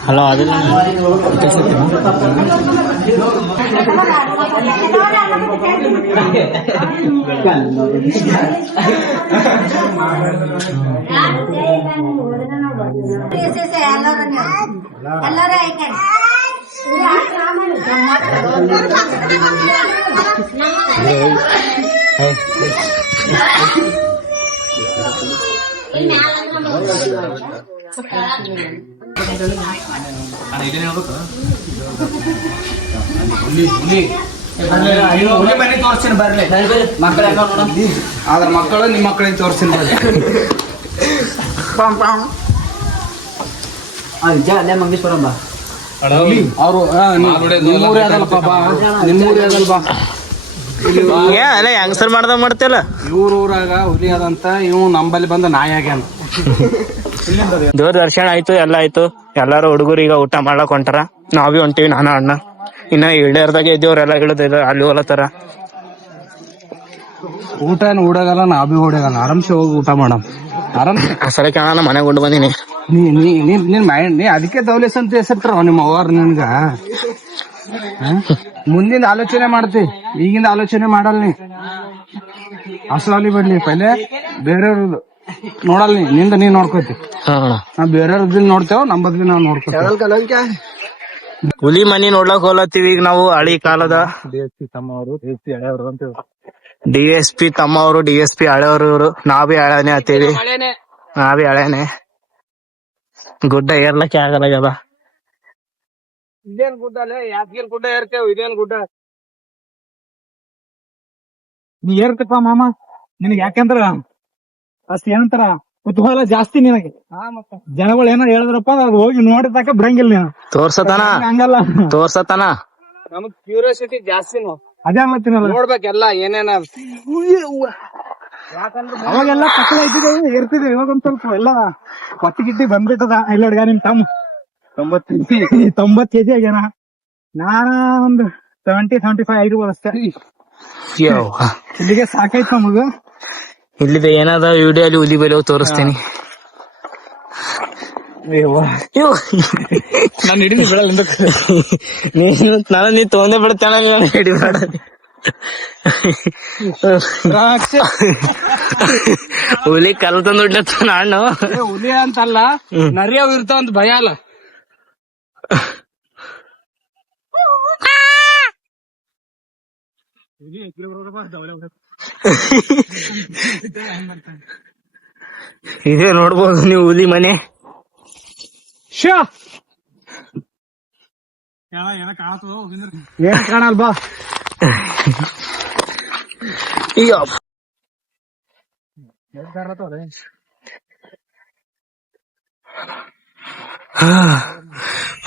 [SPEAKER 2] ಹಲೋ ಅದಿಲ್ಲ
[SPEAKER 6] ಎಲ್ಲರೂ ಐತೆ
[SPEAKER 4] ಹುಲಿ ಮಕ್ಕಳು ನಿಮ್ಮ ಮಕ್ಕಳಿಗೆ ತೋರ್ಸ್ತೀನಿ
[SPEAKER 2] ಹೆಂಗಸರ್ ಮಾಡ್ದ ಮಾಡ್ತಿಲ್ಲ
[SPEAKER 4] ಇವ್ರ ಊರಾಗ ಹುಲಿ ಅದಂತ ಇವ್ ನಂಬಲ್ಲಿ ಬಂದ ನಾಯಿ
[SPEAKER 2] ದೇವ್ರ ದರ್ಶನ ಆಯ್ತು, ಎಲ್ಲ ಆಯ್ತು. ಎಲ್ಲಾರು ಹುಡುಗರು ಈಗ ಊಟ ಮಾಡ್ಲಕ್ ಹೊಂಟಾರ. ನಾವೇ ಹೊಂಟಿವಿ, ನಾನು ಅಣ್ಣ. ಇನ್ನ ಇಳ್ಯಾರ್ದಾಗ ಇದ್ದೇವ್ರೆಲ್ಲ ಇಳಿದ ಅಲ್ಲಿ ಹೋಲತ್ತಾರ
[SPEAKER 4] ಊಟ ಏನು ಓಡಾಗಲ್ಲ ನಾ ಬಿ ಓಡಾಗಲ್ಲ ಆರಾಮ್ಸೆ ಹೋಗಿ ಊಟ ಮಾಡಮ್ ಆರಾಮ್
[SPEAKER 2] ಸಲ ಕಾಣ ಮನೆಗೆ ಕೊಂಡು ಬಂದಿನಿ.
[SPEAKER 4] ನೀ ನೀ ನೀನ್ ನಿನ್ ಮೈಂಡ್ ನೀ ಅದಕ್ಕೆ ದೌಲೇಸ್ ಅಂತ ಹೆಸರ್ತಾರ ನಿಮ್ಮ ಅವ್ವಾರ ನಿನ್ಗ? ಹ? ಮುಂದಿನ ಆಲೋಚನೆ ಮಾಡ್ತಿ. ಈಗಿಂದ ಆಲೋಚನೆ ಮಾಡಲ್ ನೀ. ಅಸಲಿ ಬಿಡ್ಲಿ ಪೈಲೆ ಬೇರೆಯವ್ರದ್ದು ನೋಡಲ್ ನೀ. ನಿಂದ ನೀ ನೋಡ್ಕೋತಿ.
[SPEAKER 2] ಹಾ
[SPEAKER 4] ನಾ ಬೇರೆಯವ್ರದ್ದು ನೋಡ್ತೇವ ನಮ್ಮದ್ ನಾವು ನಾವ್ ನೋಡ್ಕೋತೀವಿ
[SPEAKER 2] ಹುಲಿ ಮನಿ ನೋಡ್ಲಾಕ್ ಹೋಲತ್ತೀವಿ ಈಗ ನಾವು ಹಳಿ ಕಾಲದ. ಡಿ ಎಸ್ ಪಿ ತಮ್ಮ ಅವರು ಡಿ ಎಸ್ ಪಿ ಹಳೆಯವರು ಅವರು ಡಿಎಸ್‌ಪಿ ಆಳವರು ಹಳೆನೆ ಹಳೆಯವರು ನಾವ್ ಬಿ ಹಳೆನೆ. ಗುಡ್ಡ ಏರ್ಲಕ್ಕೆ ಆಗಲಾಗ್ಯದ
[SPEAKER 4] ಇದೇನ್ ಗುಡ್ಡ ಅಲ್ಲೇ ಯಾದಗಿರಿ ಗುಡ್ಡ ಏರ್ತೇವ್? ಇದೇನ್ ಗುಡ್ಡ?
[SPEAKER 5] ನೀ ಏರ್ತಪ್ಪ ಮಾಮ? ನಿನಗೆ ಯಾಕೆಂದ್ರ ಅಷ್ಟ ಏನಂತಾರ? ಕುತೂಹಲ ಜಾಸ್ತಿ ನಿನಗೆ. ಜನಗಳು ಏನೋ ಹೇಳಿದ್ರಪ್ಪ ಅದು ಹೋಗಿ ನೋಡಿದಾಕ ಬಿಡಂಗಿಲ್ಲ ನೀನು.
[SPEAKER 2] ತೋರ್ಸತನ?
[SPEAKER 5] ಹಂಗಲ್ಲ.
[SPEAKER 2] ತೋರ್ಸತನ?
[SPEAKER 4] ನಮಗ್ ಕ್ಯೂರಿಯಾಸಿಟಿ ಜಾಸ್ತಿ
[SPEAKER 5] ಅದೇ ಮತ್ತಿನಲ್ಲ
[SPEAKER 4] ನೋಡ್ಬೇಕೆಲ್ಲ ಏನೇನ.
[SPEAKER 5] ಅವಾಗೆಲ್ಲ ಕತ್ತಲ ಇದ್ದಿದೆ ಇರ್ತಿದೆ ಇವಾಗ ಒಂದ್ ಸ್ವಲ್ಪ ಎಲ್ಲ ಕೊತ್ತಿ ಗಿಟ್ಟಿ ಬಂದ್ಬಿಟ್ಟದ. ಇಲ್ಲ ಹುಡ್ಗ ನಿಮ್ ತಮ್ಮ. ತೊಂಬತ್ ತೊಂಬತ್ ಕೆಜಿ ಆಗ್ಯಾನ. ನಾನ ಒಂದು ಸೆವೆಂಟಿ ಸೆವೆಂಟಿ ಫೈವ್ ಆಗಿರ್ಬೋದು ಅಷ್ಟೇ. ಇಲ್ಲಿಗೆ ಸಾಕಾಯ್ತು ನಮಗ.
[SPEAKER 2] ಇಲ್ಲಿದೆ ಏನಾದ ವಿಡಿಯೋ ಅಲ್ಲಿ ಹುಲಿ ಬೆಲೆ ತೋರಿಸ್ತೀನಿ.
[SPEAKER 4] ನಾನು ಹಿಡಿದು ಬಿಡಲ್ಲ
[SPEAKER 2] ನೀನು ನಾನು ನೀ ತೊಂದೆ ಬಿಡ್ತಾನ ನಾನು ಹಿಡಿಬೇಡ ಹುಲಿ ಕಲ್ ತಂದು ಬಿಡ್ಲತ್ತ ನಾನು.
[SPEAKER 4] ಹುಲಿ ಅಂತಲ್ಲ ನರಿಯವ್ ಇರ್ತಾವ ಅಂತ ಭಯ ಅಲ್ಲ.
[SPEAKER 2] ಇದೇ ನೋಡ್ಬೋದು ನೀವು ಹುಲಿ ಮನೆ.
[SPEAKER 5] ಏನ್ ಕಾಣಲ್ ಬಾ.
[SPEAKER 2] ಈಗ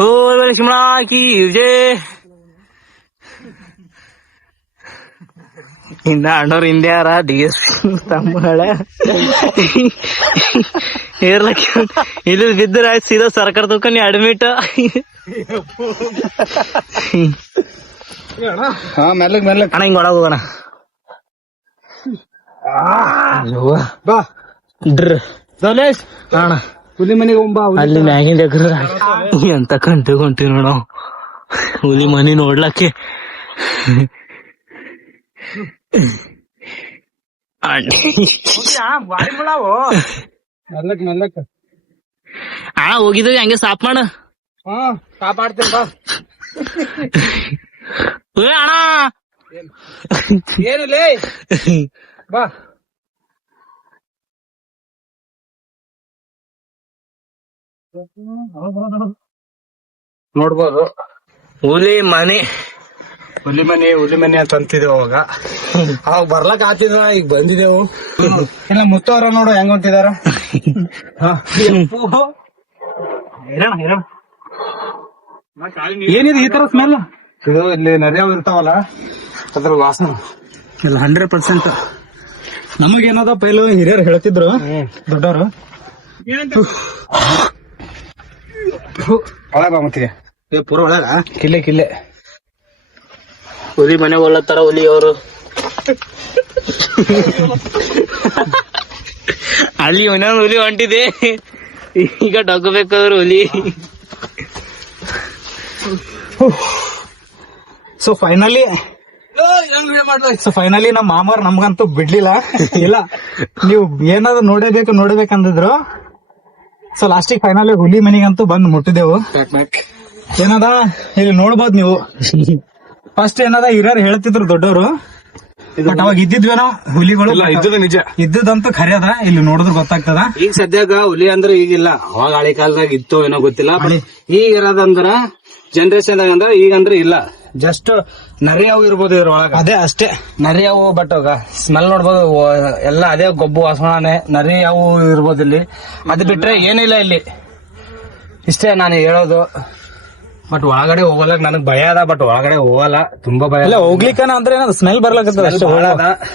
[SPEAKER 2] ಓ ಶಿಮಳಾ ಕಿ ಜಯ ಇನ್ನ ಅಣ್ಣವ್ರ ಹಿಂದೆ ಯಾರ ಡಿ ಎಸ್ ಪಿ ತಮ್ಮಗಳ? ಇರ್ಲಕ್ಕ ಇಲ್ಲಿ ಬಿದ್ದರೆ ಆಯ್ತು ಸೀದಾ ಸರ್ಕಾರ ನೀ ಅಡ್ಮಿಟ್
[SPEAKER 4] ಹಾ ಮೆಲ್ಲಕ್ ಮೆಲ್ಲಕ್
[SPEAKER 2] ಅಣ್ಣ ಹಿಂಗ್ ಒಳಗ ಹೋಗೋಣ.
[SPEAKER 4] ಬಾ.
[SPEAKER 2] ಡ್ರ್
[SPEAKER 4] ದಲೇಶ್
[SPEAKER 2] ಅಣ್ಣ.
[SPEAKER 4] ಹುಲಿ ಮನೆಗೆ ಹೋಗ್ಬಾ
[SPEAKER 2] ಅಲ್ಲಿ ಮ್ಯಾಗಿನ ಎಗ್ರ. ಎಂತ ಕಂಟು ಕೊಂತೀವಿ ನೋಡ. ಹುಲಿ ಮನಿ ನೋಡ್ಲಕ್ಕೆ.
[SPEAKER 4] ಮೆಲ್ಲಕ್ ಮೆಲ್ಲಕ್
[SPEAKER 2] ಅಣ್ಣ ಹೋಗಿದ್ವಿ ಹಂಗೆ ಸಾಪ್ ಮಾಡ.
[SPEAKER 4] ಹಾ ಕಾಪಾಡ್ತೀನಿ ಬಾ.
[SPEAKER 2] ಏ ಅಣ್ಣ!
[SPEAKER 4] ಏನಿಲ್ಲ ಬಾ. ನೋಡ್ಬೋದು.
[SPEAKER 2] ಹುಲಿ ಮನೆ.
[SPEAKER 4] ಹುಲಿ ಮನೆ ಹುಲಿ ಮನೆ ಅಂತ ಅಂತಿದ್ದೇವು ಅವಾಗ ಅವಾಗ ಬರ್ಲಕ್ ಆತಿದ ಈಗ ಬಂದಿದೆವು ಇಲ್ಲ ಮುತ್ತವರ ನೋಡು ಹೆಂಗ ಹೊಂಟಿದಾರ
[SPEAKER 5] ಏನಿದೆ ಈ ತರ ಸ್ಮೆಲ್
[SPEAKER 4] ಇದು ಇಲ್ಲಿ ನರಿಯ ಇರ್ತಾವಲ್ಲ ಅದ್ರ ವಾಸನ
[SPEAKER 5] ಇಲ್ಲ ಹಂಡ್ರೆಡ್ ಪರ್ಸೆಂಟ್ ನಮಗೇನದ ಪೈಲು ಹಿರಿಯರು ಹೇಳ್ತಿದ್ರು ದೊಡ್ಡವರು
[SPEAKER 4] ಒಳಗ ಮತ್ತಿಗೆ
[SPEAKER 5] ಏ ಪೂರ ಒಳಗ
[SPEAKER 4] ಕಿಲ್ಲೆ ಕಿಲ್ಲೆ
[SPEAKER 2] ಹುಲಿ ಮನೆ ಒಳ್ಳತ್ತಾರ ಹುಲಿ ಅವರು. ಅಲ್ಲಿ ಒಂದೊಂದು ಹುಲಿ ಹೊಂಟಿದೆ. ಈಗ ಡಗ್ಬೇಕಾದ್ರು ಹುಲಿ.
[SPEAKER 5] ಸೊ ಫೈನಲಿ ಸೊ ಫೈನಲಿ ನಮ್ಮ ಮಾಮಾರ್ ನಮ್ಗಂತೂ ಬಿಡ್ಲಿಲ್ಲ. ಇಲ್ಲ ನೀವು ಏನಾದ್ರು ನೋಡಬೇಕು ನೋಡಬೇಕಂದಿದ್ರು. ಸೊ ಲಾಸ್ಟಿಗೆ ಫೈನಲಿ ಹುಲಿ ಮನೆಗಂತೂ ಬಂದ್ ಮುಟ್ಟಿದೆವು. ಏನದ? ಇಲ್ಲಿ ನೋಡ್ಬೋದು ನೀವು. ಫಸ್ಟ್ ಏನದ ಹಿರಿಯರು ಹೇಳ್ತಿದ್ರು ದೊಡ್ಡವರು. ಬಟ್ ಅವಾಗ ಇದ್ದಿದ್ವೇನೋ ಹುಲಿಗಳು
[SPEAKER 4] ಇಲ್ಲ ಇದ್ದದ ನಿಜ.
[SPEAKER 5] ಇದ್ದದಂತೂ ಖರೆ ಅದ ಇಲ್ಲಿ ನೋಡಿದ್ರೆ ಗೊತ್ತಾಗ್ತದ.
[SPEAKER 4] ಈಗ ಸದ್ಯಗ ಹುಲಿ ಅಂದ್ರೆ ಈಗಿಲ್ಲ ಅವಾಗ ಹಳೆ ಕಾಲದಾಗ ಇತ್ತು ಏನೋ ಗೊತ್ತಿಲ್ಲ ಈಗ ಇರೋದಂದ್ರ ಜನರೇಷನ್ ಅಂದ್ರ ಈಗ ಅಂದ್ರೆ ಇಲ್ಲ. ಜಸ್ಟ್ ನರಿ ಅವು ಇರ್ಬೋದು ಇದ್ರೊಳಗ.
[SPEAKER 5] ಅದೇ ಅಷ್ಟೇ.
[SPEAKER 4] ನರಿ ಅವು ಬಟ್ ಸ್ಮೆಲ್ ನೋಡ್ಬೋದು ಎಲ್ಲ ಅದೇ ಗೊಬ್ಬು ವಾಸನೆ ನರಿ ಅವು ಇರ್ಬೋದು ಇಲ್ಲಿ. ಅದ್ ಬಿಟ್ರೆ ಏನಿಲ್ಲ ಇಲ್ಲಿ. ಇಷ್ಟೇ ನಾನು ಹೇಳೋದು. ಬಟ್ ಒಳಗಡೆ ಹೋಗಲ್ಲ ನನಗ್ ಭಯ ಅದ ಬಟ್ ಒಳಗಡೆ ಹೋಗಲ್ಲ ತುಂಬಾ ಭಯ
[SPEAKER 5] ಇಲ್ಲ ಹೋಗ್ಲಿಕ್ಕನ ಅಂದ್ರೆ ಏನದು ಸ್ಮೆಲ್ ಬರ್ಲಕ್ಕದ ಅಷ್ಟೇ.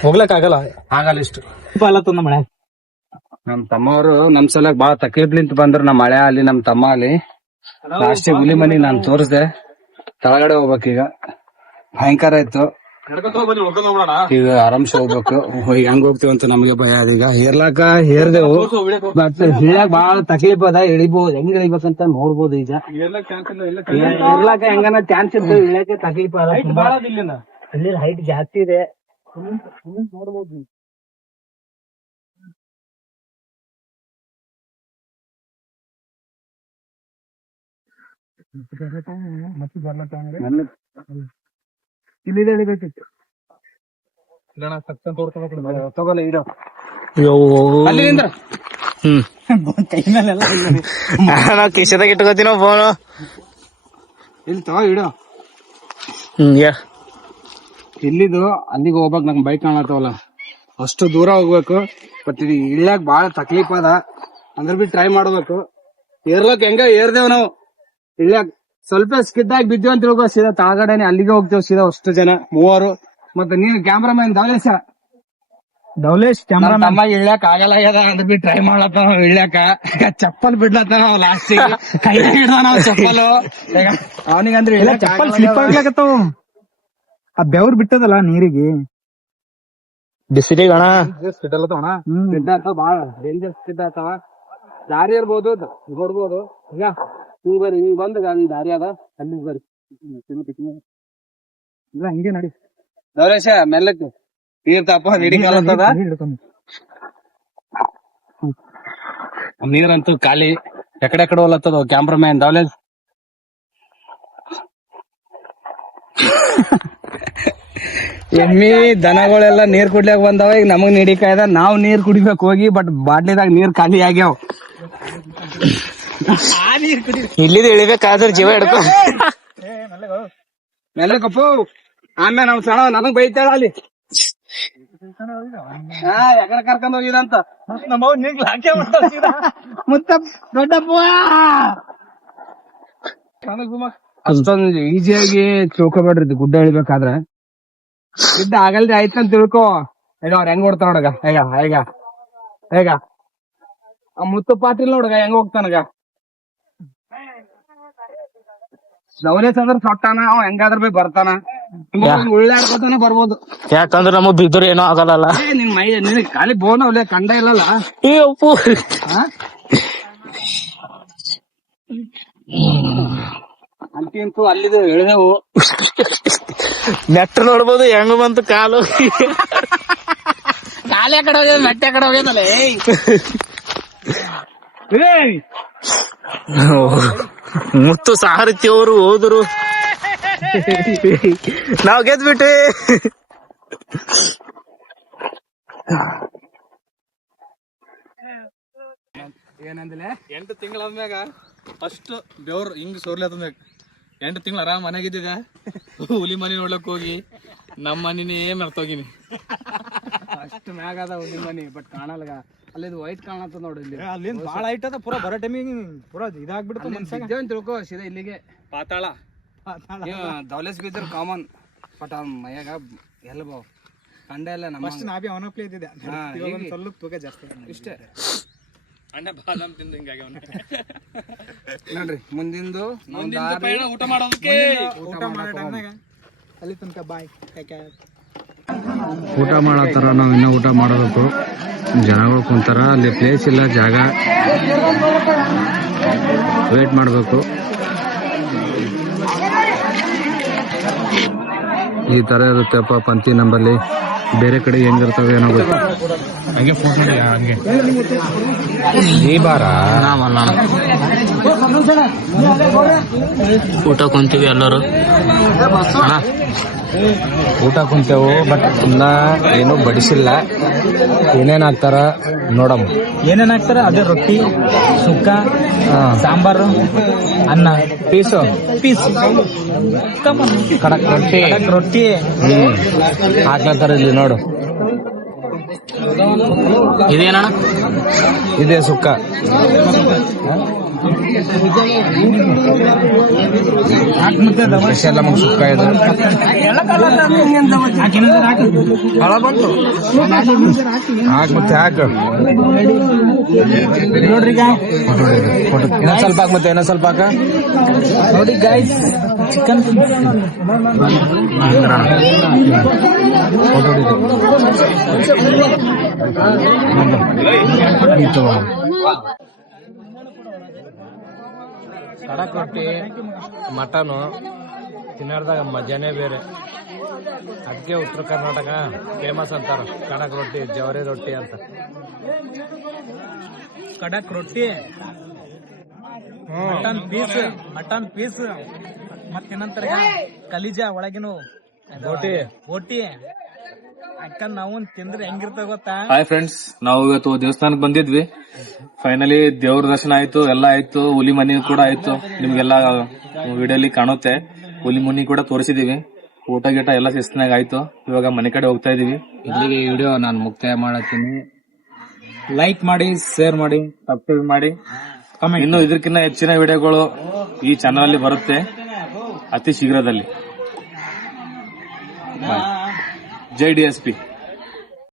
[SPEAKER 5] ಹೋಗ್ಲಕ್ ಆಗಲ್ಲ
[SPEAKER 4] ಆಗಲ್ಲ ಇಷ್ಟು.
[SPEAKER 5] ಮಳೆ
[SPEAKER 4] ನಮ್ ತಮ್ಮವರು ನಮ್ ಸಲಕ್ ಬಾಳ ತಕೀಫ್ಲಿಂತ ಬಂದ್ರು ನಮ್ ಮಳೆ ಅಲ್ಲಿ ನಮ್ ತಮ್ಮ ಅಲ್ಲಿ ಲಾಸ್ಟ್ ಹುಲಿ ಮನಿ ನಾನ್ ತೋರಿಸ್ದೆ. ತಳಗಡೆ ಹೋಗ್ಬೇಕೀಗ. ಭಯಂಕರ ಇತ್ತು. ಈಗ ಆರಾಮ್ಸೆ ಹೋಗ್ಬೇಕು. ಈಗ ಹೆಂಗ್ ಹೋಗ್ತೀವಿ ಅಂತ ನಮಗೆ ಭಯ ಅದ ಈಗ ಹೇರ್ಲಾಕ ಹೇರ್ದೆವು. ಬಟ್ ಇಳಿಯಾಕ ಬಾಳ ತಕ್ಲೀಫ್ ಅದ ಇಳಿಬಹುದು ಹೆಂಗ್ ಇಳಿಬೇಕಂತ ನೋಡ್ಬೋದು ಈಗ. ಹೇರ್ಲಾಕ ಹೆಂಗನ ಚಾನ್ಸ್ ಇರ್ತದೆ ಇಳಿಯಕ್ಕೆ ತಕ್ಲೀಫ್ ಅದ. ಅಲ್ಲಿ ಹೈಟ್ ಜಾಸ್ತಿ ಇದೆ. ನೋಡ್ಬೋದು ಇಲ್ಲಿದೆ ಇಳಿಬೇಕಿತ್ತು ತಗೋಲ್ಲ ಇಡೋ. ಅಲ್ಲಿ ನಿಂದ್ರ.
[SPEAKER 2] ಹ್ಮ್. ನಾವ್ ಕಿಶದಾಗ ಇಟ್ಕೋತೀನೋ ಫೋನು.
[SPEAKER 4] ಇಲ್ಲಿ ತಗೋ ಇಡೋ.
[SPEAKER 2] ಹ್ಮ್ ಯಾ.
[SPEAKER 4] ಇಲ್ಲಿದು ಅಲ್ಲಿಗೆ ಹೋಗ್ಬೇಕು ನಂಗೆ ಬೈಕ್ ಕಾಣತ್ತವಲ್ಲ. ಅಷ್ಟು ದೂರ ಹೋಗ್ಬೇಕು ಬಟ್ ಇದು ಇಳ್ಯಾಕ್ ಬಾಳ ತಕ್ಲೀಫ್ ಅದ. ಅಂದ್ರ ಬಿ ಟ್ರೈ ಮಾಡ್ಬೇಕು. ಏರ್ಲಕ್ ಹೆಂಗ ಏರ್ದೇವ್ ನಾವು? ಇಳ್ಯಾಕ್ ಸ್ವಲ್ಪ ಸ್ಕಿಡ್ ಆಗಿ ಬಿದ್ದೀವಿ ಅಂತ ತಿಳ್ಕೊ ಸೀದಾ ತಳಗಡೆನೆ ಅಲ್ಲಿಗೆ ಹೋಗ್ತೇವ್ ಸೀದಾ ಅಷ್ಟು ಜನ ಮೂವರು. ಮತ್ತೆ ನೀನು ಕ್ಯಾಮ್ರಾಮನ್ ಧವಲೇಶ
[SPEAKER 5] ಡೌಲೇಶ್ ಕ್ಯಾಮ್ರಾ
[SPEAKER 4] ತಮ್ಮ ಇಳ್ಯಾಕ ಆಗಲ್ಲ ಆಗ್ಯದ ಬಿ ಟ್ರೈ ಮಾಡತ್ತ ಇಳ್ಯಾಕ. ಚಪ್ಪಲ್ ಬಿಡ್ಲತ್ತ ನಾವ್ ಲಾಸ್ಟ್ ಕೈ ಹಿಡ್ದಾನ ಚಪ್ಪಲ್. ಚಪ್ಪಲು ಅವನಿಗಂದ್ರೆ
[SPEAKER 5] ಚಪ್ಪಲ್ ಸ್ಲಿಪ್ ಆಗ್ಲಾಕತ್ತಾವ ಆ ಬೆವ್ರ್ ಬಿಟ್ಟದಲ್ಲ ನೀರಿಗೆ?
[SPEAKER 2] ಬಿಸಿಲಿಗೆ ಅಣ್ಣ.
[SPEAKER 4] ಸ್ಕಿಡ್ ಆಗ್ತಾವ ಬಾಳ ಡೇಂಜರ್ ಸ್ಕಿಡ್ ಆಗ್ತಾವ ದಾರಿ ಇರ್ಬೋದು ನೋಡ್ಬೋದು ಈಗ ಹಿಂಗ್ ಬರ್ರಿ ಹಿಂಗ್ ಬಂದ್ ದಾರಿ ಅದ ಅಲ್ಲಿ ಬರ್ರಿ. ಇಲ್ಲ ಹಿಂಗೆ ನಡಿ. ನವರೇಶ ಮೆಲ್ಲಕ್ಕೆ ತೀರ್ಥಪ್ಪ ಹಿಡಿಕಾಲತ್ತದ ನೀರಂತೂ ಖಾಲಿ. ಎಕಡೆ ಕಡೆ ಹೋಲತ್ತದ ಕ್ಯಾಮ್ರಾಮ್ಯಾನ್ ದಾವಲೆ ಎಮ್ಮಿ ದನಗಳೆಲ್ಲ ನೀರ್ ಕುಡ್ಲಿಕ್ ಬಂದಾವ ಈಗ ನಮಗ್ ನೀಡಿಕಾಯ್ದ ನಾವ್ ನೀರ್ ಕುಡಿಬೇಕು ಹೋಗಿ ಬಟ್ ಬಾಟ್ಲಿದಾಗ ನೀರ್ ಖಾಲಿ ಆಗ್ಯಾವ.
[SPEAKER 2] ಇಲ್ಲಿದ್ ಇಳಿಬೇಕಾದ್ರೆ ಜೀವ ಹಿಡ್ಕೊ.
[SPEAKER 4] ಮೆಲ್ಲಕಪ್ಪು. ಆಮೇಲೆ ನಾವು ಸಣ್ಣ ನನಗ್ ಬೈತಾಳ ಅಲ್ಲಿ. ಕರ್ಕೊಂಡ್ ಹೋಗಿದಂತ ಮುತ್ತ ದೊಡ್ಡಪ್ಪ. ಅಷ್ಟೊಂದು ಈಸಿಯಾಗಿ ತಿಳ್ಕೊಬೇಡ್ರಿ ಇದು ಗುಡ್ಡ ಇಳಿಬೇಕಾದ್ರೆ ಗುಡ್ಡ ಆಗಲ್ದೆ ಆಯ್ತು ಅಂತ ತಿಳ್ಕೊ. ಈಗ ಅವ್ರ ಹೆಂಗ್ ಓಡ್ತಾನ ನೋಡಗ ಹೇಗ ಹೇಗ ಹೇಗ. ಆ ಮುತ್ತ ಪಾಟೀಲ್ ನೋಡಗ ಹೆಂಗ್ ಹೋಗ್ತಾನಗ ನವಲೇಸ್ ಅಂದ್ರ ಸೊಟ್ಟಾನ ಅವ ಹೆಂಗಾದ್ರ ಬಿ ಬರ್ತಾನ. ಉಳ್ಳಾಡ್ಕೊತಾನ ಬರ್ಬೋದು.
[SPEAKER 2] ಯಾಕಂದ್ರ ನಮಗ್ ಬಿದ್ರು ಏನೋ ಆಗಲ್ಲ
[SPEAKER 4] ಏ, ನಿನ್ ಮೈ ನಿನ್ ಖಾಲಿ ಬೋನ್ ಅವ್ಲೆ ಕಂಡ ಇಲ್ಲಲ್ಲ?
[SPEAKER 2] ಈ ಅಪ್ಪು.
[SPEAKER 4] ಅಂತಿ ಅಂತೂ ಅಲ್ಲಿದು ಎಳ್ದೆವು.
[SPEAKER 2] ನೆಟ್ ನೋಡ್ಬೋದು ಹೆಂಗ್ ಬಂತು ಕಾಲು.
[SPEAKER 4] ಕಾಲೇ ಕಡೆ ಹೋಗ್ಯದ ಮೆಟ್ಟೆ ಕಡೆ ಹೋಗ್ಯದಲ್ಲ ಏಯ್. ಏಯ್
[SPEAKER 2] ಮುತ್ತು ಸಾರಥಿ ಅವರು ಹೋದ್ರು. ನಾವ್ ಗೆದ್ಬಿಟ್ವಿ.
[SPEAKER 4] ಏನಂದಿಲ್ಲ
[SPEAKER 3] ಎಂಟು ತಿಂಗಳ ಮ್ಯಾಗ ಫಸ್ಟ್ ಬೆವ್ರು ಹಿಂಗ್ ಸೋರ್ಲತ್ತಂದಾಗ ಎಂಟು ತಿಂಗಳ ಆರಾಮ್ ಮನೆಗಿದ್ದಿದ ಹುಲಿ ಮನಿ ನೋಡ್ಲಕ್ ಹೋಗಿ ನಮ್ಮ ಮನಿನೇ ಮರ್ತೋಗಿನಿ.
[SPEAKER 4] ಅಷ್ಟು ಮ್ಯಾಗ ಅದ ಹುಲಿ ಮನಿ ಬಟ್ ಕಾಣಲ್ಗ ಅಲ್ಲಿದು ವೈಟ್ ಕಾಣತ್ತ ನೋಡಿ ಇಲ್ಲಿ.
[SPEAKER 5] ಅಲ್ಲಿಂದ ಬಾಳ ಹೈಟ್ ಅದ ಪೂರಾ ಬರೋ ಟೈಮಿಗೆ ಪೂರಾ ಇದಾಗ್ಬಿಡ್ತು ಮನ್ಸಾಗ
[SPEAKER 4] ತಿಳ್ಕೋ ಅಂತ ತಿಳ್ಕೊ ಸೀದಾ ಇಲ್ಲಿಗೆ.
[SPEAKER 3] ಪಾತಾಳ.
[SPEAKER 4] ದೌಲೇಸ್ ಬಿದ್ದರು ಕಾಮನ್ ಬಟ್ ಅವ್ನ ಮೈಯಾಗ ಎಲ್ಲ ಬಾವ್ ಕಂಡ ಇಲ್ಲ ನಮ್ಮ
[SPEAKER 5] ಫಸ್ಟ್ ನಾಬಿ ಅವನ ಪ್ಲೇ ಇದ್ದಿದೆ
[SPEAKER 4] ಹಾ,
[SPEAKER 5] ಇವಾಗ ಒಂದ್ ಸ್ವಲ್ಪ ತೂಕ ಜಾಸ್ತಿ
[SPEAKER 4] ಇಷ್ಟೇ.
[SPEAKER 3] ಅಣ್ಣ ಬಾದಾಮ್ ತಿಂದ ಹಿಂಗಾಗಿ ಅವನ
[SPEAKER 4] ನೋಡ್ರಿ ಮುಂದಿಂದು ನಾವ್
[SPEAKER 3] ಮುಂದಿನ ಪಯಣ ಊಟ ಮಾಡೋದಕ್ಕೆ.
[SPEAKER 5] ಊಟ ಮಾಡೋ ಟೈಮ್ನಾಗ. ಅಲ್ಲಿ ತನಕ ಬಾಯ್ ಯಾಕೆ
[SPEAKER 4] ಊಟ ಮಾಡತ್ತಾರ ನಾವ್ ಇನ್ನೂ ಊಟ ಮಾಡಬೇಕು ಜನಗಳು ಕುಂತಾರ. ಅಲ್ಲಿ ಪ್ಲೇಸ್ ಇಲ್ಲ ಜಾಗ. ವೇಟ್ ಮಾಡಬೇಕು. ಈ ತರ ಇರುತ್ತೆಪ್ಪ ಪಂಥಿ ನಂಬಲ್ಲಿ. ಬೇರೆ ಕಡೆ ಹೆಂಗಿರ್ತವೆ ಏನೋ ಗೊತ್ತು. ಹಂಗೆ ಫೋಟೋ ಹಂಗೆ. ಈ ಬಾರ?
[SPEAKER 2] ಊಟ ಕುಂತೀವಿ ಎಲ್ಲರೂ. ಅಣ್ಣ.
[SPEAKER 4] ಊಟ ಕುಂತೇವು ಬಟ್ ಇನ್ನ ಏನು ಬಡಿಸಿಲ್ಲ. ಏನೇನ್ ಹಾಕ್ತಾರ ನೋಡಮ್ಮ
[SPEAKER 5] ಏನೇನ್ ಹಾಕ್ತಾರ ಅದೇ ರೊಟ್ಟಿ ಸುಕ್ಕ ಸಾಂಬಾರು ಅನ್ನ.
[SPEAKER 4] ಪೀಸು.
[SPEAKER 5] ಪೀಸ್.
[SPEAKER 4] ಕಡಕ್ ರೊಟ್ಟಿ.
[SPEAKER 5] ರೊಟ್ಟಿ.
[SPEAKER 4] ಹ್ಮ್. ಹಾಕ್ಲತ್ತಾರ ಇಲ್ಲಿ ನೋಡು.
[SPEAKER 2] ಇದೇನಣ್ಣ?
[SPEAKER 4] ಇದೆ ಸುಕ್ಕ. ಸ್ಪೆಷಲ್ ನಮಗ್ ಸುಕ್ಕ ಇದು ಹಾಕ್ ಮತ್ತೆ ಹಾಕ್
[SPEAKER 5] ನೋಡ್ರಿ ಈಗ
[SPEAKER 4] ಇನ್ನೊಂದ್ ಸ್ವಲ್ಪ ಹಾಕ್ ಮತ್ತೆ ಇನ್ನೊಂದ್ ಸ್ವಲ್ಪ ಹಾಕ
[SPEAKER 5] ನೋಡಿ ಗೈಸ್ ಚಿಕನ್
[SPEAKER 4] ಕಡಕ್ ರೊಟ್ಟಿ ಮಟನು ತಿನ್ನೋರ್ದಾಗ ಮಜಾನೇ ಬೇರೆ. ಅದಕ್ಕೆ ಉತ್ತರ ಕರ್ನಾಟಕ ಫೇಮಸ್ ಅಂತಾರ. ಕಡಕ್ ರೊಟ್ಟಿ ಜವರಿ ರೊಟ್ಟಿ ಅಂತ.
[SPEAKER 5] ಕಡಕ್ ರೊಟ್ಟಿ ಮಟನ್ ಪೀಸ್ ಮಟನ್ ಪೀಸ್ ಮತ್ತೇನಂತಾರ ಕಲಿಜ ಒಳಗಿನ
[SPEAKER 4] ಬೋಟಿ.
[SPEAKER 5] ಬೋಟಿ ಅಕ್ಕ ನಾವು ತಿಂದ್ರೆ ಹೆಂಗಿರ್ತಾವ ಗೊತ್ತಾ?
[SPEAKER 3] ಹಾಯ್ ಫ್ರೆಂಡ್ಸ್ ನಾವು ಇವತ್ತು ದೇವಸ್ಥಾನಕ್ಕೆ ಬಂದಿದ್ವಿ. ಫೈನಲಿ ದೇವ್ರ ದರ್ಶನ ಆಯ್ತು ಎಲ್ಲ ಆಯ್ತು ಹುಲಿ ಮನಿ ಕೂಡ ಆಯ್ತು. ನಿಮ್ಗೆಲ್ಲ ವಿಡಿಯೋಲಿ ಕಾಣುತ್ತೆ. ಹುಲಿ ಮುನಿ ಕೂಡ ತೋರಿಸಿದೀವಿ. ಊಟ ಗೀಟ ಎಲ್ಲ ಶಿಸ್ತಿನಾಗ ಆಯ್ತು. ಇವಾಗ ಮನೆ ಕಡೆ ಹೋಗ್ತಾ ಇದೀವಿ.
[SPEAKER 4] ಇಲ್ಲಿಗೆ ಈ ವಿಡಿಯೋ ನಾನು ಮುಕ್ತಾಯ ಮಾಡತ್ತೀನಿ.
[SPEAKER 5] ಲೈಕ್ ಮಾಡಿ ಶೇರ್ ಮಾಡಿ
[SPEAKER 3] ಸಬ್ಸ್ಕ್ರೈಬ್ ಮಾಡಿ. ಇನ್ನು ಇದಕ್ಕಿಂತ ಹೆಚ್ಚಿನ ವಿಡಿಯೋಗಳು ಈ ಚಾನಲ್ ಅಲ್ಲಿ ಬರುತ್ತೆ. ಅತಿ ಶೀಘ್ರದಲ್ಲಿ. Bye. ಜೈ ಡಿ ಎಸ್ ಪಿ